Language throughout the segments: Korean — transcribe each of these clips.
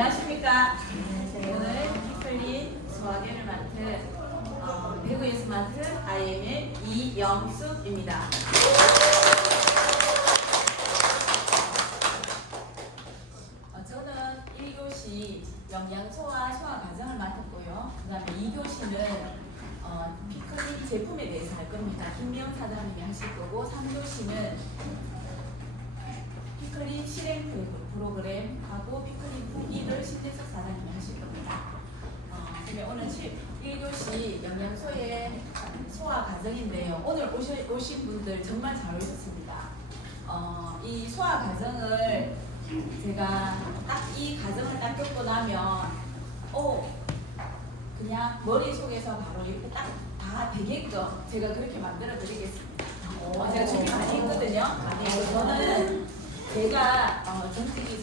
안녕하십니까. 오늘 피클린 소화계를 맡은 대구에서 맡은 IM의 이영숙입니다. 저는 1교시 영양소와 소화 과정을 맡았고요. 그 다음에 2교시는 피클린 제품에 대해서 할 겁니다. 김미영 사장님이 하실 거고, 3교시는 피클린 실행 프로그램하고 피클린 후기를 신대석 사장님이 하실 겁니다. 오늘 1교시 영양소의 소화 과정인데요. 오늘 오신 분들 정말 잘 오셨습니다. 이 소화 과정을 제가 딱 이 과정을 딱 겪고 나면 그냥 머릿속에서 바로 이렇게 딱 다 되게끔 제가 그렇게 만들어 드리겠습니다. 제가 준비 많이 했거든요. 저는 제가 정직히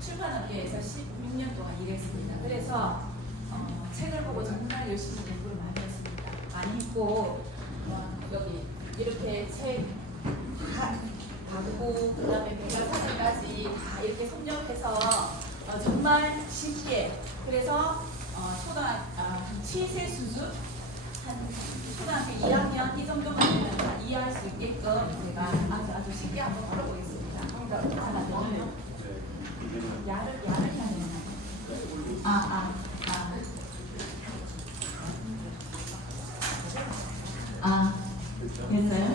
출판업계에서 16년 동안 일했습니다. 그래서 책을 보고 정말 열심히 공부를 많이 했습니다. 많이 했고 여기 이렇게 책 다 받고 그 다음에 백과사전까지 다 이렇게 섭렵해서 정말 쉽게, 그래서 한 7세 수준, 한 초등학교 2학년 이 정도만 되면 다 이해할 수 있게끔 제가 아주 쉽게 한번 풀어보겠습니다. 하나 더. 야를 해야 되나요? 됐어요?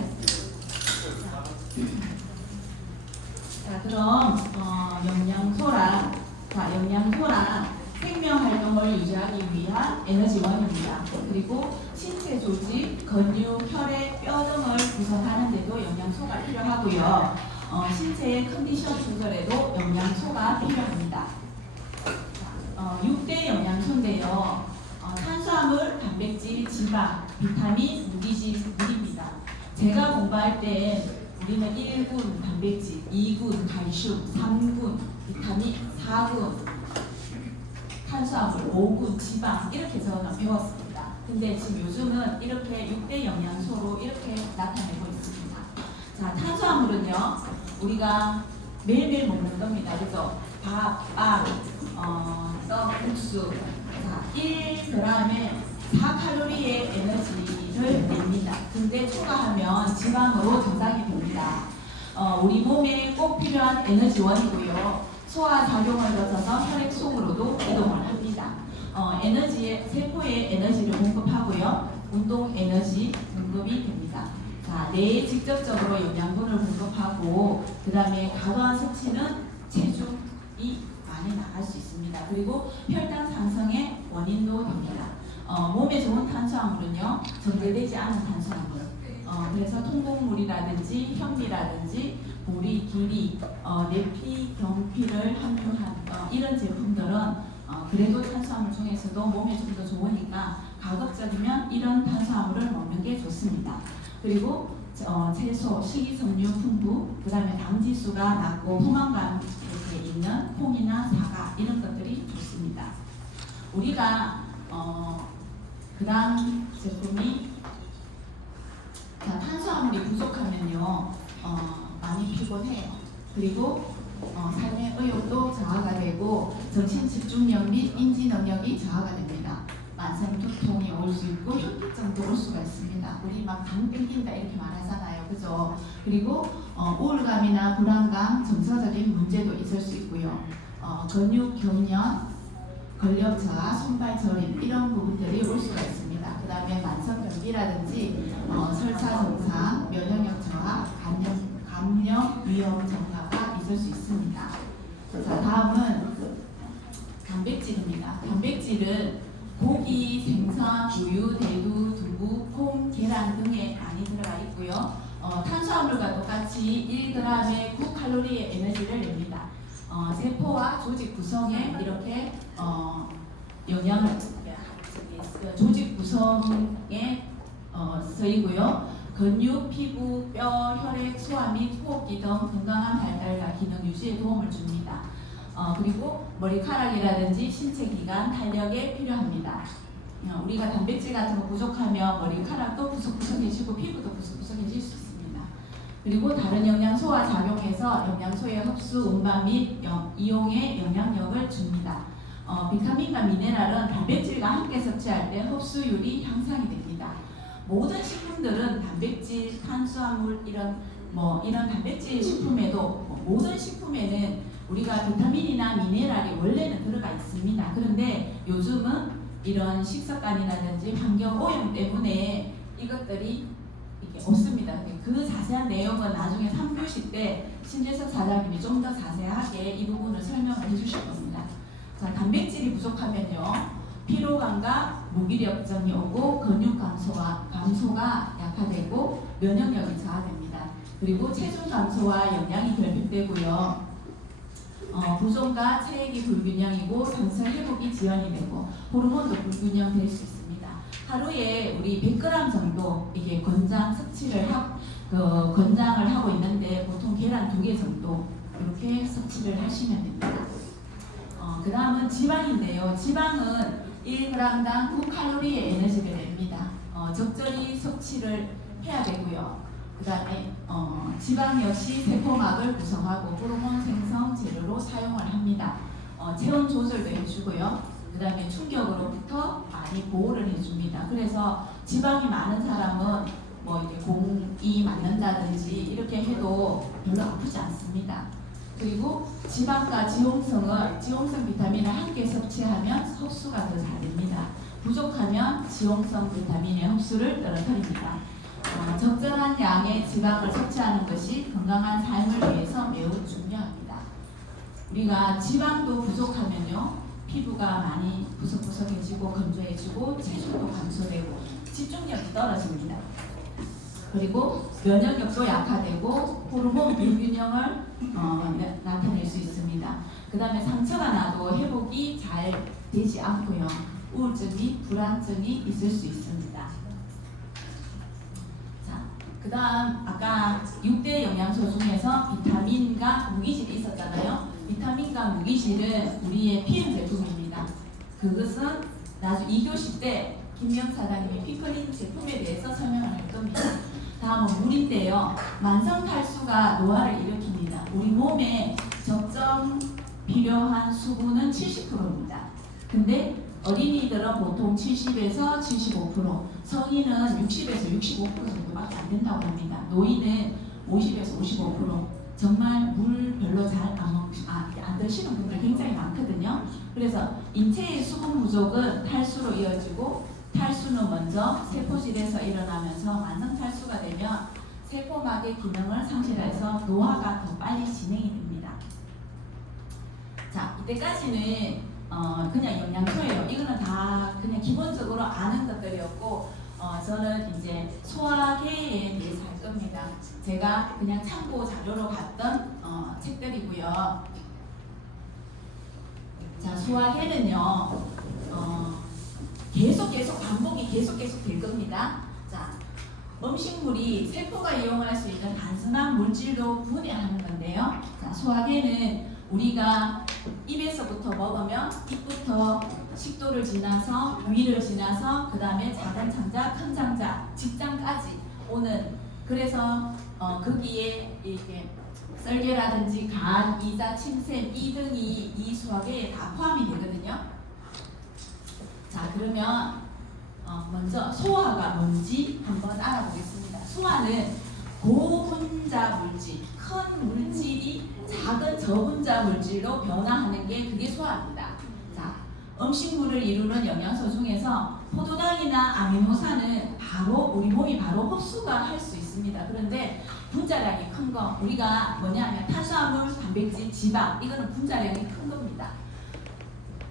자, 그럼 영양소란 생명활동을 유지하기 위한 에너지원입니다. 그리고 신체 조직, 근육, 혈액, 뼈 등을 구성하는 데도 영양소가 필요하고요. 신체의 컨디션 조절에도 영양소가 필요합니다. 6대 영양소인데요. 탄수화물, 단백질, 지방, 비타민, 무기질, 물입니다. 제가 공부할 때 우리는 1군 단백질, 2군 칼슘, 3군 비타민, 4군 탄수화물, 5군 지방 이렇게 저는 배웠습니다. 근데 지금 요즘은 이렇게 6대 영양소로 이렇게 나타내고 있습니다. 자, 탄수화물은요, 우리가 매일매일 먹는 겁니다. 그죠? 밥, 빵, 떡, 국수. 자, 1g에 4칼로리의 에너지를 냅니다. 근데 초과하면 지방으로 정상이 됩니다. 우리 몸에 꼭 필요한 에너지원이고요. 소화 작용을 거쳐서 혈액 속으로도 이동을 합니다. 세포에 에너지를 공급하고요. 운동 에너지 공급이 됩니다. 자, 뇌에 직접적으로 영양분을 공급하고, 그 다음에 과도한 섭취는 체중이 많이 나갈 수 있습니다. 그리고 혈당 상승의 원인도 됩니다. 몸에 좋은 탄수화물은요, 정제되지 않은 탄수화물. 그래서 통곡물이라든지 현미라든지 보리, 기리, 내피, 경피를 함유한 이런 제품들은 그래도 탄수화물 중에서도 몸에 좀 더 좋으니까 가급적이면 이런 탄수화물을 먹는 게 좋습니다. 그리고 채소, 식이섬유 풍부, 그 다음에 당지수가 낮고 포만감 이렇게 있는 콩이나 사과 이런 것들이 좋습니다. 우리가 그 다음 제품이, 자, 탄수화물이 부족하면요 많이 피곤해요. 그리고 삶의 의욕도 저하가 되고 정신 집중력 및 인지 능력이 저하가 됩니다. 만성 두통이 올 수 있고 현기증도 올 수가 있습니다. 우리 막 당 땡긴다 이렇게 말하잖아요. 그죠? 그리고 우울감이나 불안감, 정서적인 문제도 있을 수 있고요. 근육 경련, 근력 저하, 손발 저림 이런 부분들이 올 수가 있습니다. 그 다음에 만성 변비라든지 설사 증상, 면역력 저하, 감염 위험 증가가 있을 수 있습니다. 자, 다음은 단백질입니다. 단백질은 고기, 생선, 우유, 대두, 두부, 콩, 계란 등에 많이 들어가 있고요. 탄수화물과 똑같이 1g에 9칼로리의 에너지를 냅니다. 세포와 조직 구성에 이렇게 영양을 조직 구성에 쓰이고요. 근육, 피부, 뼈, 혈액, 소화 및 호흡기 등 건강한 발달과 기능 유지에 도움을 줍니다. 그리고 머리카락이라든지 신체 기관, 탄력에 필요합니다. 우리가 단백질 같은 거 부족하면 머리카락도 부석부석해지고 피부도 부석부석해질 수 있습니다. 그리고 다른 영양소와 작용해서 영양소의 흡수, 운반 및 이용에 영향력을 줍니다. 비타민과 미네랄은 단백질과 함께 섭취할 때 흡수율이 향상이 됩니다. 모든 식품들은 단백질, 탄수화물 이런 단백질 식품에도 모든 식품에는 우리가 비타민이나 미네랄이 원래는 들어가 있습니다. 그런데 요즘은 이런 식습관이라든지 환경 오염 때문에 이것들이 이게 없습니다. 그 자세한 내용은 나중에 3교시 때 신재석 사장님이 좀 더 자세하게 이 부분을 설명을 해주실 겁니다. 자, 단백질이 부족하면요, 피로감과 무기력증이 오고 근육 감소가 약화되고 면역력이 저하됩니다. 그리고 체중 감소와 영양이 결핍되고요. 부종과 체액이 불균형이고 상처 회복이 지연이 되고 호르몬도 불균형될 수 있습니다. 하루에 우리 100g 정도 이게 권장을 하고 있는데 보통 계란 2개 정도 이렇게 섭취를 하시면 됩니다. 그 다음은 지방인데요. 지방은 1g당 9칼로리의 에너지가 됩니다. 적절히 섭취를 해야 되고요. 그 다음에 지방 역시 세포막을 구성하고 호르몬 생성 재료로 사용을 합니다. 체온 조절도 해주고요. 그 다음에 충격으로부터 많이 보호를 해줍니다. 그래서 지방이 많은 사람은 이렇게 공이 맞는다든지 이렇게 해도 별로 아프지 않습니다. 그리고 지방과 지용성 비타민을 함께 섭취하면 흡수가 더 잘 됩니다. 부족하면 지용성 비타민의 흡수를 떨어뜨립니다. 적절한 양의 지방을 섭취하는 것이 건강한 삶을 위해서 매우 중요합니다. 우리가 지방도 부족하면요, 피부가 많이 부석부석해지고 건조해지고 체중도 감소되고 집중력이 떨어집니다. 그리고 면역력도 약화되고 호르몬 불균형을 나타낼 수 있습니다. 그 다음에 상처가 나도 회복이 잘 되지 않고요, 우울증이 불안증이 있을 수 있습니다. 그 다음 아까 6대 영양소 중에서 비타민과 무기질이 있었잖아요. 비타민과 무기질은 우리의 PM 제품입니다. 그것은 나중에 2교시 때 김명 사장님이 피클린 제품에 대해서 설명을 할 겁니다. 다음은 물인데요. 만성 탈수가 노화를 일으킵니다. 우리 몸에 적정 필요한 수분은 70%입니다. 근데 어린이들은 보통 70에서 75%, 성인은 60에서 65% 정도밖에 안 된다고 합니다. 노인은 50에서 55%. 정말 물 별로 잘 안 드시는 분들 굉장히 많거든요. 그래서 인체의 수분 부족은 탈수로 이어지고, 탈수는 먼저 세포질에서 일어나면서 만성 탈수가 되면 세포막의 기능을 상실해서 노화가 더 빨리 진행이 됩니다. 자, 이때까지는 그냥 영양소예요. 이거는 다 그냥 기본적으로 아는 것들이었고, 저는 이제 소화계에 대해서 할 겁니다. 제가 그냥 참고 자료로 봤던 책들이고요. 자, 소화계는요, 계속 반복이 계속 될 겁니다. 자, 음식물이 세포가 이용할 수 있는 단순한 물질로 분해하는 건데요. 자, 소화계는 우리가 입에서부터 먹으면 입부터 식도를 지나서 위를 지나서 그 다음에 작은 창자, 큰 창자, 직장까지 오는, 그래서 거기에 이렇게 썰개라든지 간, 이자, 침샘 이 등이 이 소화계에 다 포함이 되거든요. 자, 그러면 먼저 소화가 뭔지 한번 알아보겠습니다. 소화는 고분자 물질, 큰 물질이 작은 저분자 물질로 변화하는 게 그게 소화입니다. 자, 음식물을 이루는 영양소 중에서 포도당이나 아미노산은 우리 몸이 바로 흡수가 할 수 있습니다. 그런데 분자량이 큰 거, 우리가 뭐냐면 탄수화물, 단백질, 지방, 이거는 분자량이 큰 겁니다.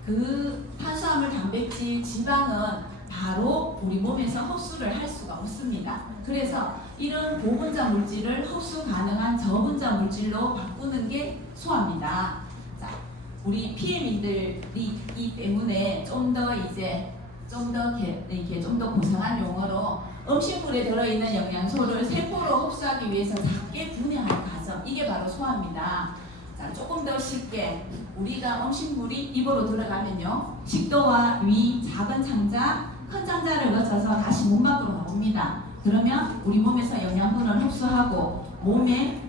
그 탄수화물, 단백질, 지방은 바로 우리 몸에서 흡수를 할 수가 없습니다. 그래서 이런 고분자 물질을 흡수 가능한 저분자 물질로 바꾸는 게 소화입니다. 자, 우리 PM인들이 때문에 좀 더 고상한 용어로 음식물에 들어있는 영양소를 세포로 흡수하기 위해서 작게 분해하는 과정, 이게 바로 소화입니다. 자, 조금 더 쉽게 우리가 음식물이 입으로 들어가면요, 식도와 위, 작은 창자, 큰 창자를 거쳐서 다시 몸 밖으로 나옵니다. 그러면 우리 몸에서 영양분을 흡수하고 몸에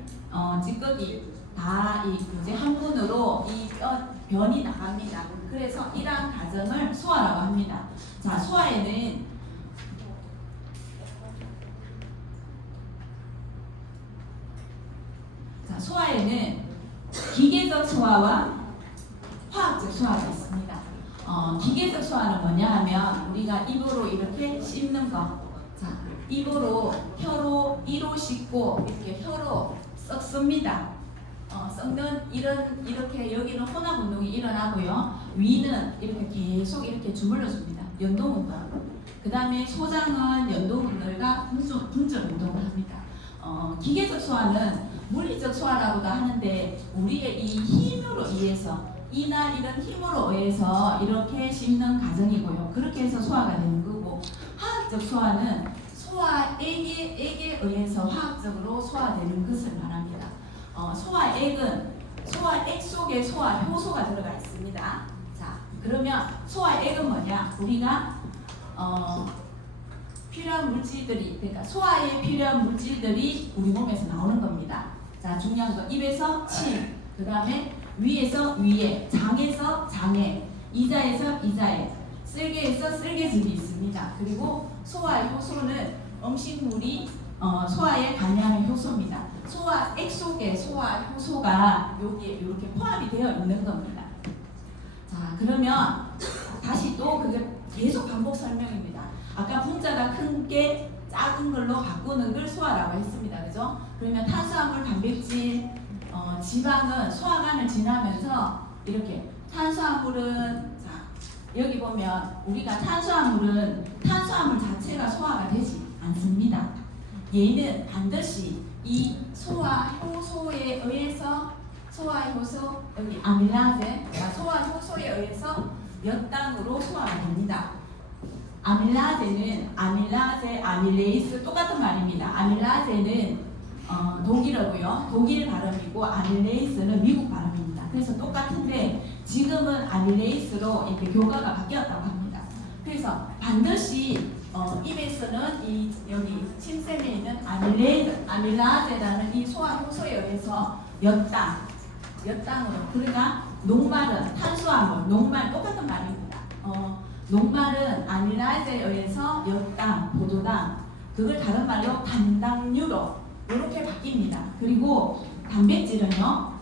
찌꺼기 다 이제 한 분으로 이 변이 나갑니다. 그래서 이러한 과정을 소화라고 합니다. 자, 소화에는 기계적 소화와 화학적 소화가 있습니다. 기계적 소화는 뭐냐 하면 우리가 입으로 이렇게 씹는 거. 자, 입으로 혀로 이로 씹고 이렇게 혀로 썩습니다. 썩는 이렇게 여기는 혼합 운동이 일어나고요. 위는 이렇게 계속 이렇게 주물러 줍니다. 연동 운동. 그 다음에 소장은 연동 운동과 분절 운동을 합니다. 기계적 소화는 물리적 소화라고도 하는데 우리의 이 힘으로 의해서 이나 이런 힘으로 의해서 이렇게 씹는 과정이고요. 그렇게 해서 소화가 되는 거고, 화학적 소화는 소화액에 의해서 화학적으로 소화되는 것을 말합니다. 소화액은 소화액 속에 소화효소가 들어가 있습니다. 자, 그러면 소화액은 뭐냐? 우리가 필요한 물질들이, 그러니까 소화에 필요한 물질들이 우리 몸에서 나오는 겁니다. 자, 중요한 거 입에서 침, 그 다음에 위에서 위에, 장에서 장에, 이자에서 이자에, 쓸개에서 쓸개즙이 있습니다. 그리고 소화 효소는 음식물이 소화에 관여하는 효소입니다. 소화액 속에 소화 효소가 여기에 이렇게 포함이 되어 있는 겁니다. 자, 그러면 다시 또 그게 계속 반복 설명입니다. 아까 분자가 큰 게 작은 걸로 바꾸는 걸 소화라고 했습니다. 그죠? 그러면 탄수화물, 단백질, 지방은 소화관을 지나면서 이렇게 탄수화물은 자, 여기 보면 우리가 탄수화물 자체가 소화가 되지 않습니다. 얘는 반드시 이 소화효소에 의해서 소화효소 여기 아밀라제 소화효소에 의해서 몇 단으로 소화가 됩니다. 아밀라제는 아밀라제, 아밀레이스 똑같은 말입니다. 아밀라제는 독일어고요. 독일 발음이고 아밀레이스는 미국 발음입니다. 그래서 똑같은데 지금은 아밀레이스로 이렇게 교과가 바뀌었다고 합니다. 그래서 반드시 입에서는 여기 침샘에 있는 아밀라제라는 이 소화효소에 의해서 몇 단으로 그러니까 녹말은 탄수화물, 녹말 똑같은 말입니다. 녹말은 아밀라제에 의해서 엿당, 포도당, 그걸 다른 말로 단당류로 이렇게 바뀝니다. 그리고 단백질은요,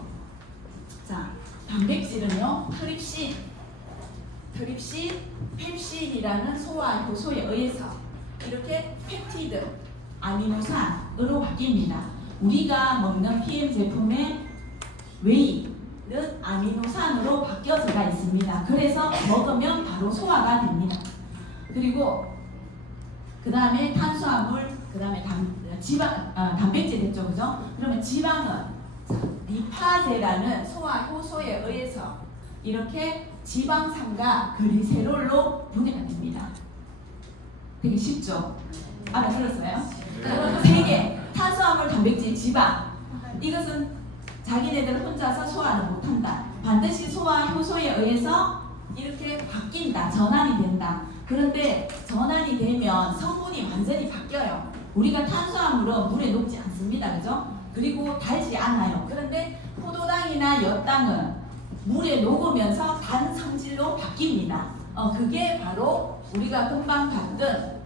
자, 단백질은요, 트립신, 펩신이라는 소화 효소에 의해서 이렇게 펩티드, 아미노산으로 바뀝니다. 우리가 먹는 PM 제품의 웨이는 아미노산으로 바뀌어져가 있습니다. 그래서 먹으면 바로 소화가 됩니다. 그리고 그 다음에 탄수화물, 그 다음에 단백질 됐죠, 그죠? 그러면 지방은 리파제라는 소화 효소에 의해서 이렇게 지방산과 글리세롤로 분해가 됩니다. 되게 쉽죠? 알아들었어요? 그럼 3개 탄수화물, 단백질, 지방 이것은 자기네들 혼자서 소화를 못한다. 반드시 소화 효소에 의해서 이렇게 바뀐다. 전환이 된다. 그런데 전환이 되면 성분이 완전히 바뀌어요. 우리가 탄수화물은 물에 녹지 않습니다. 그죠? 그리고 달지 않아요. 그런데 포도당이나 엿당은 물에 녹으면서 단 성질로 바뀝니다. 그게 바로 우리가 금방 봤던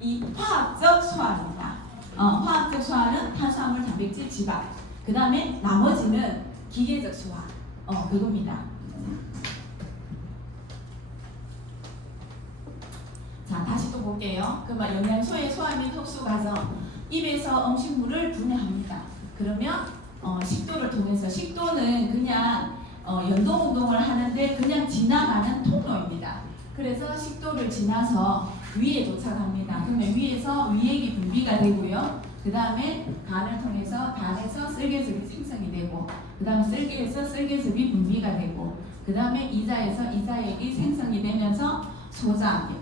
이 화학적 소화입니다. 화학적 소화는 탄수화물, 단백질, 지방. 그 다음에 나머지는 기계적 소화. 그겁니다. 자, 다시 또 볼게요. 그러면 영양소의 소화 및 흡수 과정. 입에서 음식물을 분해합니다. 그러면 식도를 통해서, 식도는 그냥 연동 운동을 하는데 그냥 지나가는 통로입니다. 그래서 식도를 지나서 위에 도착합니다. 그러면 위에서 위액이 분비가 되고요. 그 다음에 간을 통해서 간에서 쓸개즙이 생성이 되고, 그 다음에 쓸개에서 쓸개즙이 분비가 되고, 그 다음에 이자에서 이자액이 생성이 되면서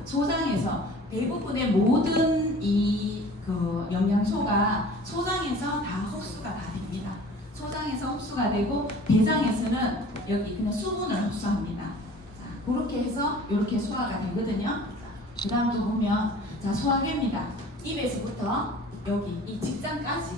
소장에서 대부분의 모든 그 영양소가 소장에서 다 흡수가 다 됩니다. 소장에서 흡수가 되고 대장에서는 여기 그냥 수분을 흡수합니다. 자, 그렇게 해서 이렇게 소화가 되거든요. 그 다음도 보면 자, 소화계입니다. 입에서부터 여기 이 직장까지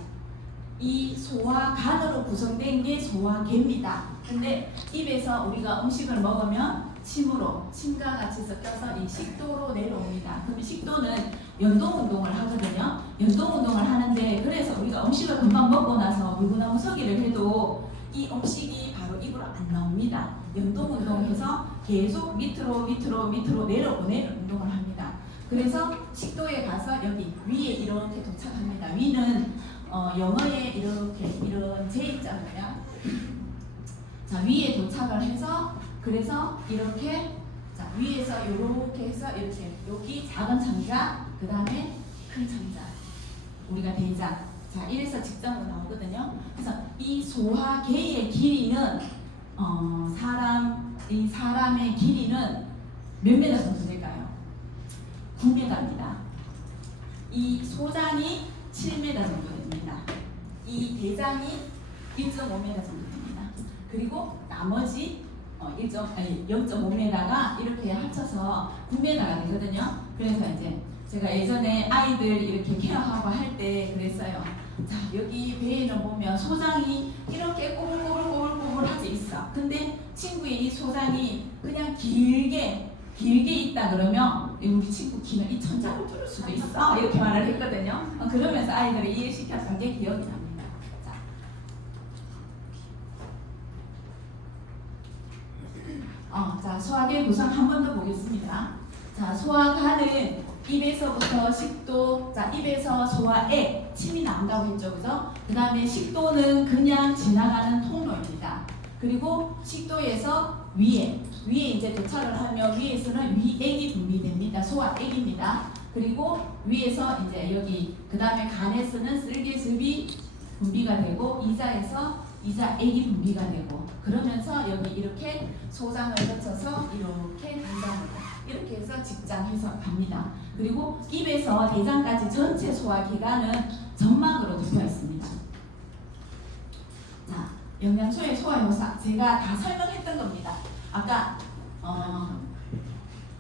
이 소화 간으로 구성된 게 소화계입니다. 근데 입에서 우리가 음식을 먹으면 침으로 침과 같이 섞여서 이 식도로 내려옵니다. 그럼 식도는 연동 운동을 하거든요. 연동 운동을 하는데 그래서 우리가 음식을 금방 먹고 나서 물구나무 서기를 해도 이 음식이 바로 입으로 안 나옵니다. 연동 운동해서 계속 밑으로 내려보내는 운동을 합니다. 그래서 식도에 가서 여기 위에 이렇게 도착합니다. 위는 영어에 이렇게 이런 제 있잖아요. 자, 위에 도착을 해서 그래서 이렇게 자, 위에서 이렇게 해서 이렇게 여기 작은 창자 그 다음에 큰 창자 우리가 대장 자 이래서 직장으로 나오거든요. 그래서 이 소화계의 길이는 사람의 길이는 몇 미터 정도 될까요? 9m입니다. 이 소장이 7m 정도 됩니다. 이 대장이 1.5m 정도 됩니다. 그리고 나머지 0.5m가 이렇게 합쳐서 9m가 되거든요. 그래서 이제 제가 예전에 아이들 이렇게 케어하고 할 때 그랬어요. 자, 여기 배에는 보면 소장이 이렇게 꼬불꼬불하지 있어. 근데 친구의 이 소장이 그냥 길게 있다 그러면 우리 친구 귀는 이 천장을 뚫을 수도 있어. 이렇게 말을 했거든요. 그러면서 아이들을 이해시켰던 게 기억이 납니다. 자, 소화계 구성 한 번 더 보겠습니다. 자, 소화간은 입에서부터 식도, 자, 입에서 소화에 침이 나온다고 했죠, 그죠? 그 다음에 식도는 그냥 지나가는 통로입니다. 그리고 식도에서 위에 이제 도착을 하면 위에서는 위액이 분비됩니다. 소화액입니다. 그리고 위에서 이제 여기 그 다음에 간에서는 쓸개즙이 분비가 되고 이자에서 이자액이 분비가 되고 그러면서 여기 이렇게 소장을 거쳐서 이렇게 대장으로 이렇게 해서 직장해서 갑니다. 그리고 입에서 대장까지 전체 소화기관은 점막으로 덮여 있습니다. 자, 영양소의 소화효사 제가 다 설명했던 겁니다. 아까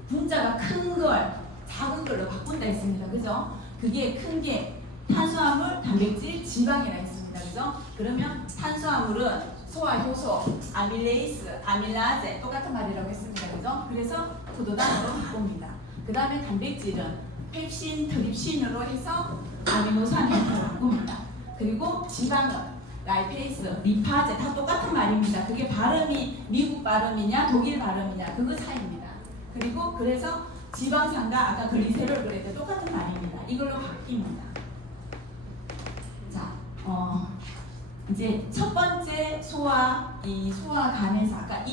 분자가 큰 걸 작은 걸로 바꾼다 했습니다. 그죠? 그게 큰 게 탄수화물, 단백질, 지방이라 했습니다. 그죠? 그러면 탄수화물은 소화효소, 아밀레이스, 아밀라제 똑같은 말이라고 했습니다. 그죠? 그래서 포도당으로 바꿉니다. 그 다음에 단백질은 펩신, 트립신으로 해서 아미노산 형태로 바꿉니다. 그리고 지방은 라이페이스, 리파제 다 똑같은 말입니다. 그게 발음이 미국 발음이냐 독일 발음이냐 그거 차이입니다. 그리고 그래서 지방산과 아까 글리세롤 그럴 때 똑같은 말입니다. 이걸로 바뀝니다. 자, 이제 첫 번째 이 소화간에서 아까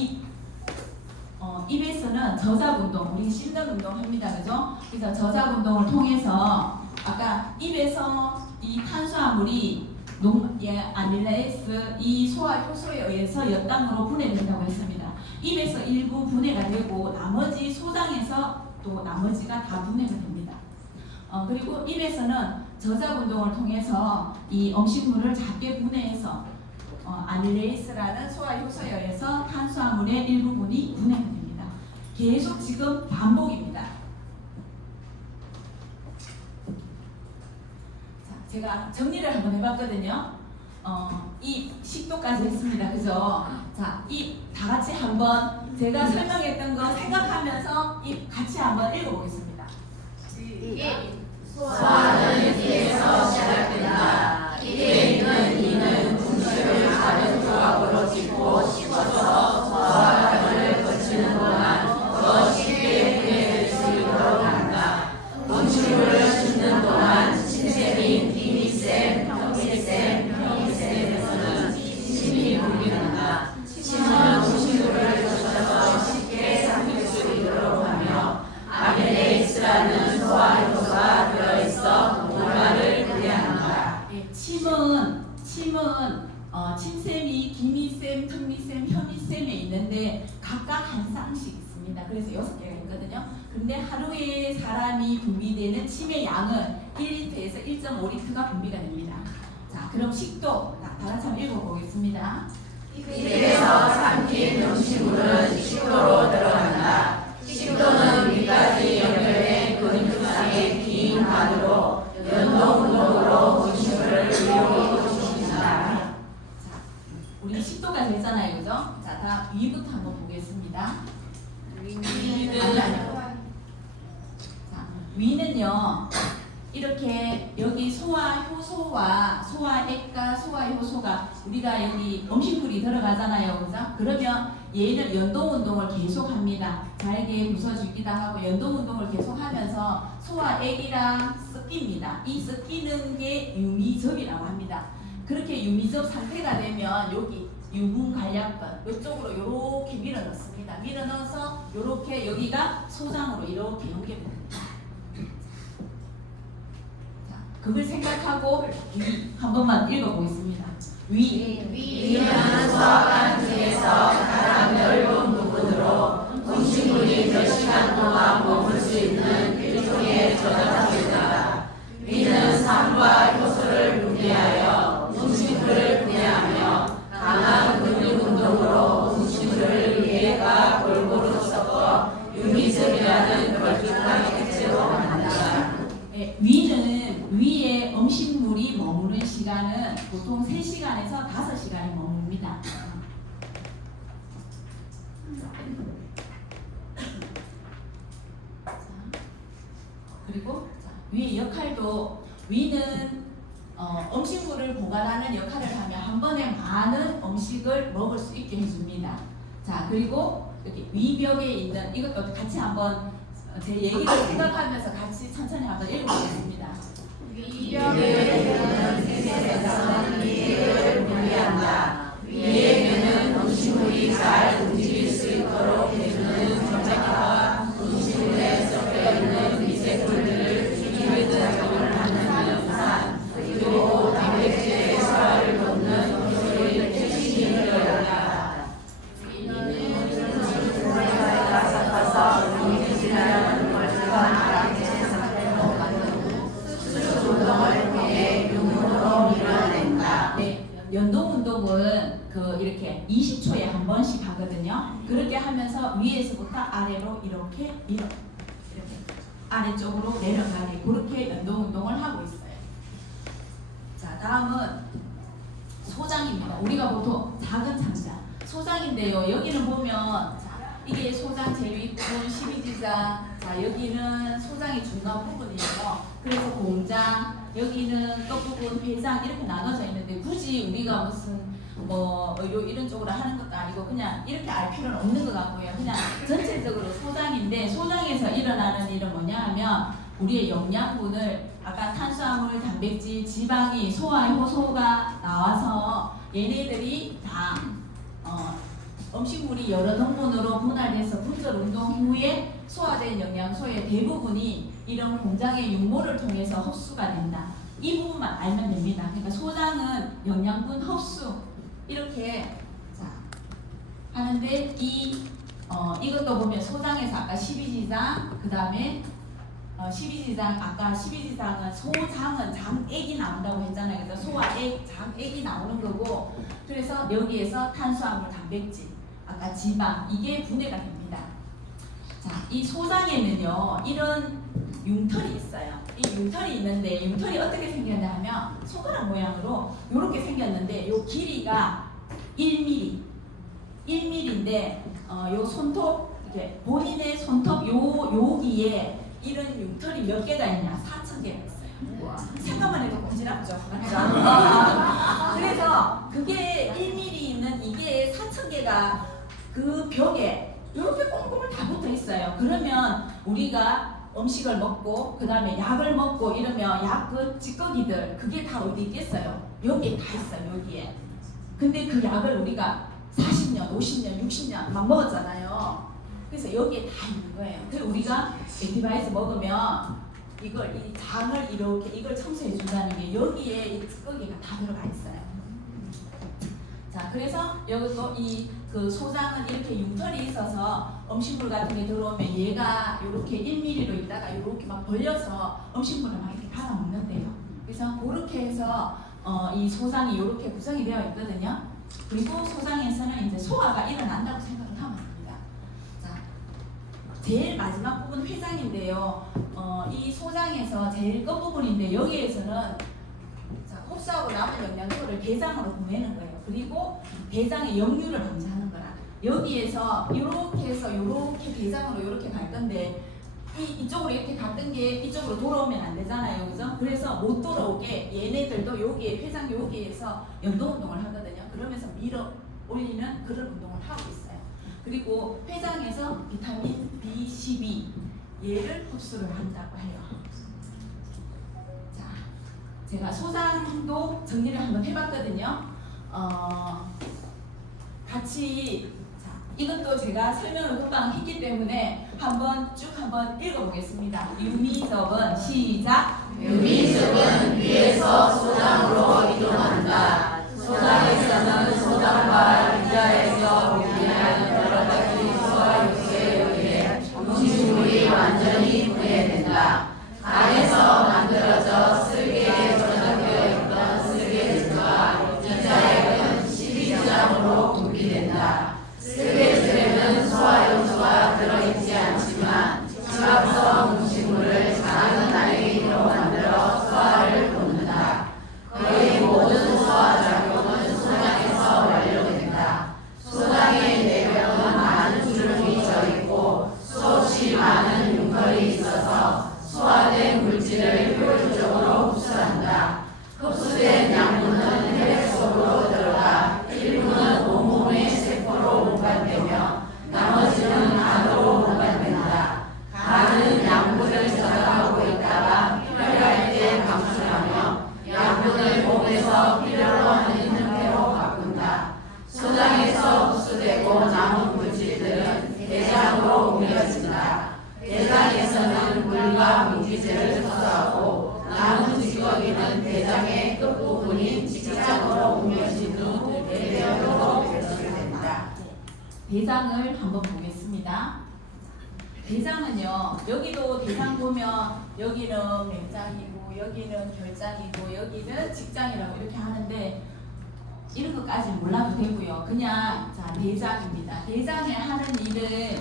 입에서는 저작 운동, 우리 씹는 운동 합니다. 그죠? 그래서 저작 운동을 통해서 아까 입에서 이 탄수화물이 아밀레이스 이 소화 효소에 의해서 엿당으로 분해된다고 했습니다. 입에서 일부 분해가 되고 나머지 소장에서 또 나머지가 다 분해가 됩니다. 그리고 입에서는 저작 운동을 통해서 이 음식물을 작게 분해해서 아밀레이스라는 소화 효소에 의해서 탄수화물의 일부분이 분해가 됩니다. 계속 지금 반복입니다. 제가 정리를 한번 해봤거든요. 이 식도까지 했습니다. 그죠? 자, 이 다 같이 한번 제가 설명했던 거 생각하면서 이 같이 한번 읽어보겠습니다. 소화는 이에서 시작된다. 이에 있는 이는 분수를 다른 조각으로 짚고 씹어서 소화관을 거치는 동안 더 쉽게 분해될 수 있도록 한다. 음식물을 씹는 동안 신샘인 비미샘, 평미샘에서는 침이 분비된다. 침은 음식물을 거쳐서 쉽게 삼킬 수 있도록 하며 아밀레이스라는 소화효소가 들어있어 뭔가를 분해한다. 침은 침샘이 기미샘, 특미샘, 현미샘에 있는데 각각 한 쌍씩 있습니다. 그래서 6개가 있거든요. 근데 하루에 사람이 분비되는 침의 양은 1리터에서 1.5리터가 분비가 됩니다. 자, 그럼 식도 다 같이 한번 읽어보겠습니다. 입에서 삼킨 음식물은 식도로 들어간다. 식도는 위까지 연결된 근육상의 긴 관으로 연동 운동으로 10도가 됐잖아요, 그죠? 자, 다음 위부터 한번 보겠습니다. 자, 위는요, 이렇게 여기 소화 효소와 소화액과 소화 효소가 우리가 여기 음식물이 들어가잖아요, 그죠? 그러면 얘는 연동 운동을 계속합니다. 잘게 부서지기도 하고 연동 운동을 계속하면서 소화액이랑 섞입니다. 이 섞이는 게 유미접이라고 합니다. 그렇게 유미접 상태가 되면 여기 유분 간략근 이쪽으로 이렇게 밀어 넣습니다. 밀어 넣어서 이렇게 여기가 소장으로 이렇게 연결됩니다. 자, 그걸 생각하고 위 한 번만 읽어보겠습니다. 위는 소화관 중에서 가장 넓은 부분으로 음식물이 몇 시간 동안 머물 수 있는 일종의 저장소이다. 위는 산과 효소를 분해하여 음식물을 분해하며 강한 근육 운동으로 음식물을 위에가 골고루 섞어 유미접이라는 걸쭉한 액체로 만든다. 네, 위는 위에 음식물이 머무는 시간은 보통 3시간에서 5시간이 머뭅니다. 그리고 자, 위의 역할도 위는 음식물을 보관하는 역할을 하며 한 번에 많은 음식을 먹을 수 있게 해줍니다. 자, 그리고 여기 위벽에 있는 이것도 같이 한번 제 얘기를 생각하면서 같이 천천히 한번 읽어보겠습니다. 위벽에는 세세에서는 위액을 분리한다. 위액에는 음식물이 잘 움직일 수 있도록 해주는 점자기와 음식물에 섞여있는 미세물들을 튀기는 작용을 하는 염산, 그리고 단백질의 소화를 돕는 효소의 핵심을 열어간다. 소화가 섞어서 유미질이라는 걸쭉한 아랑제 상태로 만들고 수축 운동을 통해 유분으로 밀어낸다. 네, 연동 운동은 이렇게 20초에 한 번씩 하거든요. 그렇게 하면서 위에서부터 아래로 이렇게 밀어 이렇게 아래쪽으로 내려가게 그렇게 연동 운동을 하고 있어요. 자, 다음은 소장입니다. 우리가 보통 작은 창자 소장인데요. 여기는 보면 자, 이게 소장 제일 윗부분 12지장, 자 여기는 소장의 중간 부분이에요. 그래서 공장, 여기는 끝부분 회장 이렇게 나눠져 있는데 굳이 우리가 무슨 이런 쪽으로 하는 것도 아니고 그냥 이렇게 알 필요는 없는 것 같고요. 그냥 전체적으로 소장인데 소장에서 일어나는 일은 뭐냐 하면 우리의 영양분을 아까 탄수화물, 단백질, 지방이 소화 효소가 나와서 얘네들이 다 음식물이 여러 등분으로 분할돼서 분절 운동 후에 소화된 영양소의 대부분이 이런 공장의 육모를 통해서 흡수가 된다. 이 부분만 알면 됩니다. 그러니까 소장은 영양분 흡수 이렇게 자 하는데 이것도 보면 소장에서 아까 12지장 그 다음에 12지장 아까 12지장은 소장은 장액이 나온다고 했잖아요. 그래서 소화액, 장액이 나오는 거고 그래서 여기에서 탄수화물, 단백질 아까 지방 이게 분해가 됩니다. 자, 이 소장에는요 이런 융털이 있어요. 이 융털이 있는데 융털이 어떻게 생겼냐 하면 손가락 모양으로 이렇게 생겼는데 요 길이가 1mm인데 요 손톱 이렇게 본인의 손톱 여기에 이런 융털이 몇 개가 있냐? 4,000개가 있어요. 생각만 해도 곤지럽죠. 그래서 그게 1mm 있는 이게 4,000개가 그 벽에 이렇게 꼼꼼히 다 붙어 있어요. 그러면 우리가 음식을 먹고 그 다음에 약을 먹고 이러면 약 그 찌꺼기들 그게 다 어디 있겠어요? 여기에 다 있어요. 여기에. 근데 그 약을 우리가 40년, 50년, 60년 막 먹었잖아요. 그래서 여기에 다 있는 거예요. 그래서 우리가 엔티바이러스 먹으면 이 장을 이렇게 이걸 청소해 준다는 게 여기에 이 찌꺼기가 다 들어가 있어요. 자, 그래서 여기도 그 소장은 이렇게 융털이 있어서 음식물 같은 게 들어오면 얘가 이렇게 1mm로 있다가 이렇게 막 벌려서 음식물을 막 이렇게 갈아 먹는데요. 그래서 그렇게 해서 이 소장이 이렇게 구성이 되어 있거든요. 그리고 소장에서는 이제 소화가 일어난다고 생각을 하면 됩니다. 자, 제일 마지막 부분 회장인데요. 이 소장에서 제일 끝부분인데 여기에서는 자, 흡수하고 남은 영양소를 대장으로 보내는 거예요. 그리고 대장의 역류를 방지하는 거라. 여기에서 이렇게 해서 이렇게 대장으로 이렇게 갈 건데 이쪽으로 이렇게 갔던 게 이쪽으로 돌아오면 안 되잖아요, 그죠? 그래서 못 돌아오게 얘네들도 여기에 폐장 여기에서 연동 운동을 하거든요. 그러면서 밀어 올리는 그런 운동을 하고 있어요. 그리고 폐장에서 비타민 B12 얘를 흡수를 한다고 해요. 자, 제가 소장도 정리를 한번 해봤거든요. 같이 자, 이것도 제가 설명을 금방 했기 때문에 한번 읽어보겠습니다. 유미접은 시작. 유미접은 위에서 소장으로 이동한다. 소장에서는 소장과 위자에서 분해하는 여러 가지 소화 요소에 의해 음식물이 완전히 분해된다. 간에서 만들어져 쓸개에 저장되어 있던 쓸개즙과 위자액은 식이지장으로 분비된다. 쓸개즙에는 소화 요소가 들어있지 않지만 지방성 음식물을 작은 알갱이로 만들어 소화를 돕는다. 거의 모든 소화작용은 소장에서 완료된다. 소장의 내벽은 많은 주름이 져있고 수없이 많은 융털이 있어서 소화된 물질을 효율적으로 흡수한다. 흡수된 양분은 혈액 속으로 들어가 일부는 온몸의 세포로 운반되며 나머지는 간으로 운반된다. 간은 양분을 저장하고 있다가 필요할 때 방출하며 양분을 몸에서 필요로 하는 형태로 바꾼다. 소장에서 흡수되고 남은 물질들은 대장으로 옮겨진다. 대장에서는 물과 분기제를 흡수하고 남은 찌꺼기는 대장의 끝부분인 직장으로 옮겨진 후 대변으로 배출된다. 대장을 한번 보겠습니다. 대장은요, 여기도 대장 보면 여기는 맹장이고 여기는 결장이고 여기는 직장이라고 이렇게 하는데 이런 것까지는 몰라도 되고요. 그냥 자 대장입니다. 대장이 하는 일은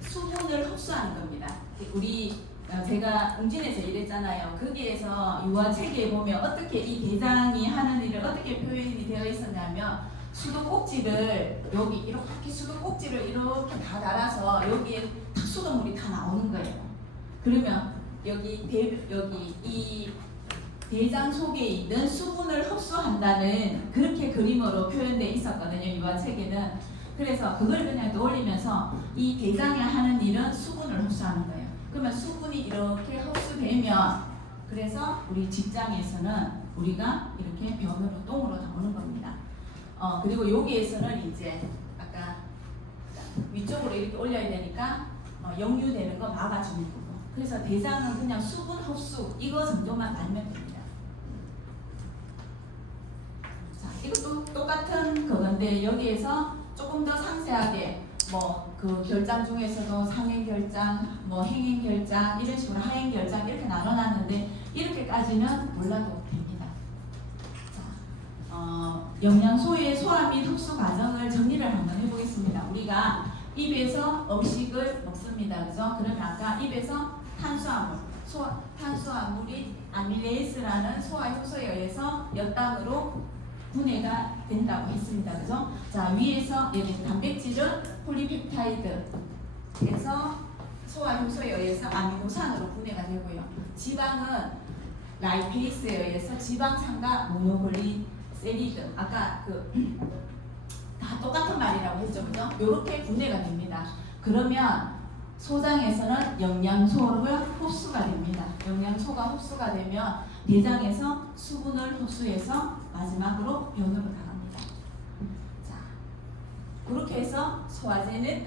수분을 흡수하는 겁니다. 우리 제가 웅진에서 일했잖아요. 거기에서 유아 체계에 보면 어떻게 이 대장이 하는 일을 어떻게 표현이 되어 있었냐면 수도꼭지를 여기 이렇게 수도꼭지를 이렇게 다 달아서 여기에 수돗물이 다 나오는 거예요. 그러면 여기 이 대장 속에 있는 수분을 흡수한다는 그렇게 그림으로 표현되어 있었거든요. 유아 체계는. 그래서 그걸 그냥 떠올리면서 이 대장이 하는 일은 수분을 흡수하는 거예요. 그러면 수분이 이렇게 흡수되면 그래서 우리 직장에서는 우리가 이렇게 변으로 똥으로 나오는 겁니다. 그리고 여기에서는 이제 아까 위쪽으로 이렇게 올려야 되니까 역류되는 거 막아주는 거고. 그래서 대장은 그냥 수분 흡수 이거 정도만 알면 됩니다. 자, 이것도 똑같은 그건데 여기에서 조금 더 상세하게 뭐 그 결장 중에서도 상행결장, 뭐 행행결장 이런 식으로 하행결장 이렇게 나눠놨는데 이렇게까지는 몰라도 됩니다. 자, 영양소의 소화 및 흡수 과정을 정리를 한번 해보겠습니다. 우리가 입에서 음식을 먹습니다. 그죠? 그러면 아까 입에서 탄수화물이 아밀레이스라는 소화 효소에 의해서 몇 단으로 분해가 된다고 했습니다. 그죠? 자, 위에서 단백질은 폴리펩타이드에서 소화 효소에 의해서 아미노산으로 분해가 되고요. 지방은 라이페이스에 의해서 지방산과 모노글리세리드 아까 다 똑같은 말이라고 했죠. 그죠? 이렇게 분해가 됩니다. 그러면 소장에서는 영양소가 흡수가 됩니다. 영양소가 흡수가 되면 대장에서 수분을 흡수해서 마지막으로 변으로 나갑니다. 자, 그렇게 해서 소화되는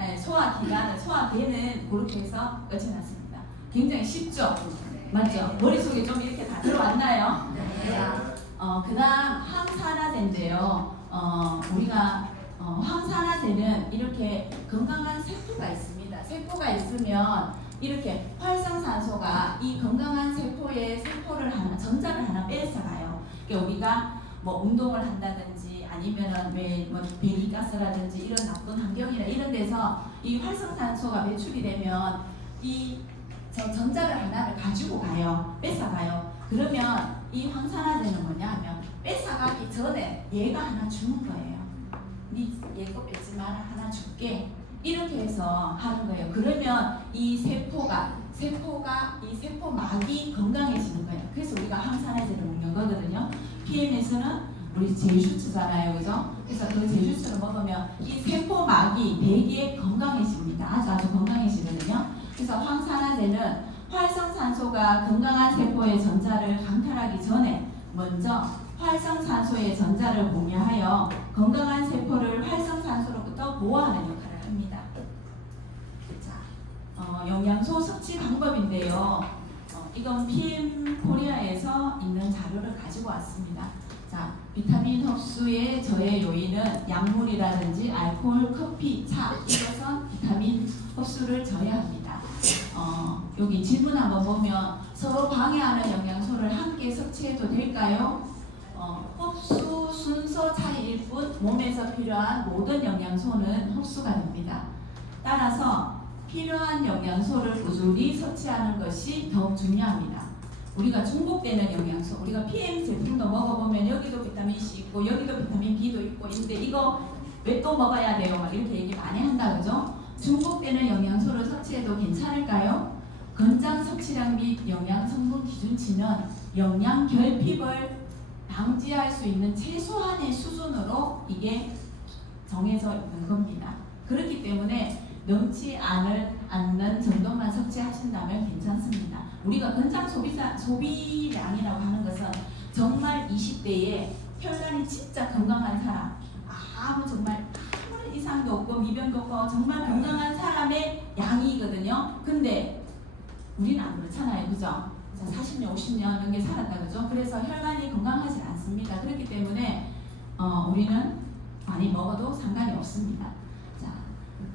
그렇게 해서 끝이 났습니다. 굉장히 쉽죠? 맞죠? 머릿속에 좀 이렇게 다 들어왔나요? 자, 그 다음 항산화제인데요. 우리가 항산화제는 이렇게 건강한 세포가 있습니다. 세포가 있으면 이렇게 활성산소가 이 건강한 세포를 하나, 전자를 하나 뺏어가요. 그러니까 우리가 뭐 운동을 한다든지 아니면은 뭐 배기가스라든지 이런 나쁜 환경이나 이런 데서 이 활성산소가 배출이 되면 이 전자를 하나를 가지고 가요. 뺏어가요. 그러면 이 항산화제는 뭐냐 하면 뺏어가기 전에 얘가 하나 주는 거예요. 얘거 뺏지 마라, 하나 줄게. 이렇게 해서 하는 거예요. 그러면 이 세포가 이 세포막이 건강해지는 거예요. 그래서 우리가 항산화제를 먹는 거거든요. PMS는 우리 제슈츠잖아요, 그죠? 그래서 그 제슈츠를 먹으면 이 세포막이 되게 건강해집니다. 아주 건강해지거든요. 그래서 항산화제는 활성산소가 건강한 세포의 전자를 강탈하기 전에 먼저 활성산소의 전자를 공유하여 건강한 세포를 활성산소로부터 보호하는 역할을 합니다. 자, 영양소 섭취 방법인데요. 이건 PM 코리아에서 있는 자료를 가지고 왔습니다. 자, 비타민 흡수의 저해 요인은 약물이라든지 알코올, 커피, 차 이것은 비타민 흡수를 저해합니다. 여기 질문 한번 보면 서로 방해하는 영양소를 함께 섭취해도 될까요? 흡수 순서 차이일 뿐 몸에서 필요한 모든 영양소는 흡수가 됩니다. 따라서 필요한 영양소를 꾸준히 섭취하는 것이 더욱 중요합니다. 우리가 중복되는 영양소, 우리가 PM 제품도 먹어보면 여기도 비타민C 있고 여기도 비타민 B도 있고 있는데 이거 왜 또 먹어야 돼요? 막 이렇게 얘기 많이 한다, 그죠? 중복되는 영양소를 섭취해도 괜찮을까요? 권장 섭취량 및 영양 성분 기준치는 영양 결핍을 방지할 수 있는 최소한의 수준으로 이게 정해져 있는 겁니다. 그렇기 때문에 넘지 않는 정도만 섭취하신다면 괜찮습니다. 우리가 권장 소비량이라고 하는 것은 정말 20대에 혈관이 진짜 건강한 사람, 정말 아무런 이상도 없고 미변도 없고 정말 건강한 사람의 양이거든요. 근데 우리는 안 그렇잖아요, 그죠? 40년, 50년 넘게 살았다, 그죠? 그래서 혈관이 건강하지 않습니다. 그렇기 때문에 우리는 많이 먹어도 상관이 없습니다. 자,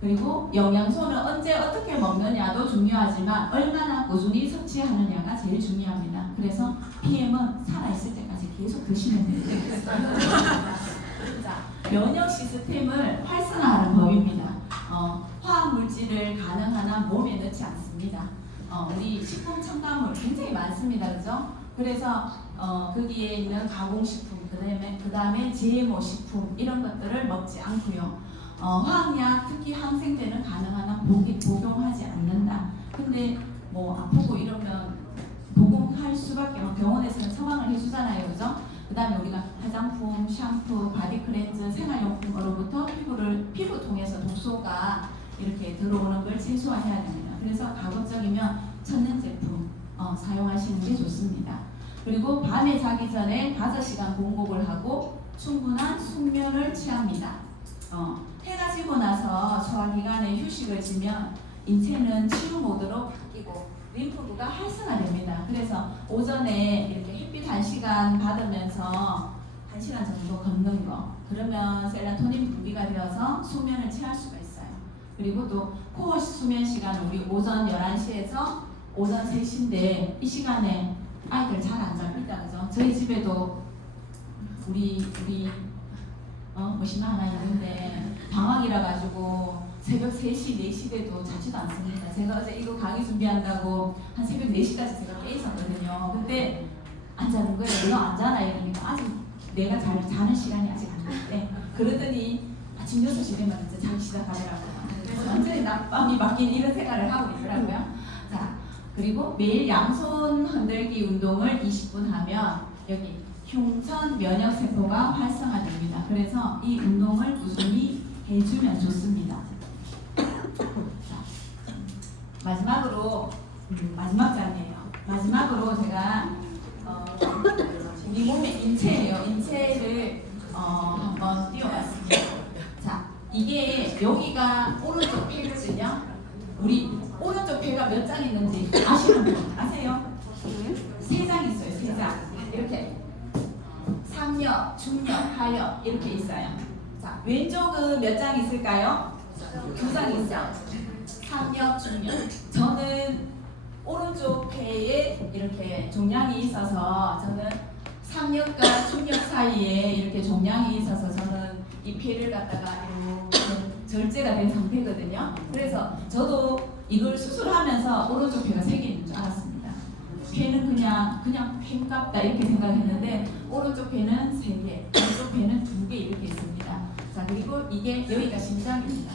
그리고 영양소는 언제 어떻게 먹느냐도 중요하지만 얼마나 꾸준히 섭취하느냐가 제일 중요합니다. 그래서 PM은 살아있을 때까지 계속 드시면 돼요. 자, 면역 시스템을 활성화하는 법입니다. 화학 물질을 가능한 한 몸에 넣지 않습니다. 우리 식품 첨가물 굉장히 많습니다, 그죠? 그래서 거기에 있는 가공식품, 그 다음에 GMO 식품 이런 것들을 먹지 않고요. 화학약, 특히 항생제는 가능한 한 복용하지 않는다. 근데 뭐 아프고 이러면 복용할 수밖에 병원에서는 처방을 해주잖아요, 그죠? 그 다음에 우리가 화장품, 샴푸, 바디 클렌즈, 생활용품으로부터 피부 통해서 독소가 이렇게 들어오는 걸 최소화해야 됩니다. 그래서 가급적이면 천연 제품 사용하시는 게 좋습니다. 그리고 밤에 자기 전에 5시간 공복을 하고 충분한 숙면을 취합니다. 해가 지고 나서 소화기관에 휴식을 지면 인체는 치유 모드로 바뀌고 림프구가 활성화됩니다. 그래서 오전에 이렇게 햇빛 1시간 받으면서 1시간 정도 걷는 거, 그러면 셀라토닌 분비가 되어서 수면을 취할 수가 있어요. 그리고 또 코어 수면 시간은 우리 오전 11시에서 오전 3시인데 이 시간에 아이들 잘 안 잡니다, 그죠? 저희 집에도 우리 머신아 하나 있는데 방학이라 가지고 새벽 3시, 4시 돼도 자지도 않습니다. 제가 어제 이거 강의 준비한다고 한 새벽 4시까지 제가 깨 있었거든요. 근데 안 자는 거예요. 너 안 자나? 이러니까 아직 내가 자는 시간이 아직 안 됐대. 그러더니 아침 6시 되면 이제 자기 시작하더라고요. 그래서 완전히 낮밤이 바뀐 이런 생활을 하고 있더라고요. 자, 그리고 매일 양손 흔들기 운동을 20분 하면 여기 흉천 면역세포가 활성화됩니다. 그래서 이 운동을 꾸준히 해주면 좋습니다. 자, 마지막으로 마지막 장이에요. 마지막으로 제가 우리 몸의 인체예요. 인체를 한번 띄워봤습니다. 자, 이게 여기가 오른쪽 폐거든요. 우리 오른쪽 폐가 몇 장 있는지 아시는 분 아세요? 3장 있어요. 3장 이렇게 상엽, 중엽, 하엽 이렇게 있어요. 자, 왼쪽은 몇 장 있을까요? 2장 있어요. 상엽, 중엽. 저는 오른쪽 폐에 이렇게 종양이 있어서 저는 상엽과 중엽 사이에 이렇게 종양이 있어서 저는 이 폐를 갖다가 이렇게 절제가 된 상태거든요. 그래서 저도 이걸 수술하면서 오른쪽 폐가 3개 있는 줄 알았습니다. 배는 그냥 팽갑다 이렇게 생각했는데 오른쪽 배는 3개, 왼쪽 배는 2개 이렇게 있습니다. 자, 그리고 이게 여기가 심장입니다.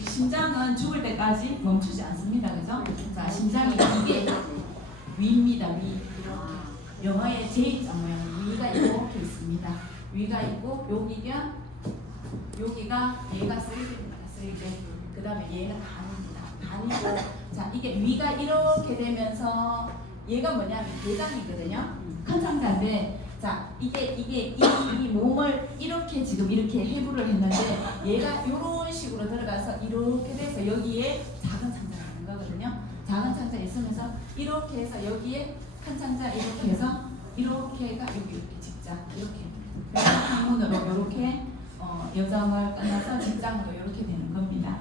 이 심장은 죽을 때까지 멈추지 않습니다. 그죠? 자, 심장이 이게 위입니다. 위. 영어의 J자 모양 위가 이렇게 있습니다. 위가 있고 여기가 얘가 쓸개입니다. 쓸개. 그 다음에 얘가 단입니다. 단이고 자 이게 위가 이렇게 되면서 얘가 뭐냐면 대장이거든요. 큰 상자인데 자 이게 이 몸을 이렇게 지금 이렇게 해부를 했는데 얘가 이런 식으로 들어가서 이렇게 돼서 여기에 작은 창자가 있는 거거든요. 작은 창자 있으면서 이렇게 해서 여기에 큰 창자 이렇게 해서 이렇게가 여기 이렇게 직장 이렇게 학문으로 이렇게 여정을 끝나서 직장으로 이렇게 되는 겁니다.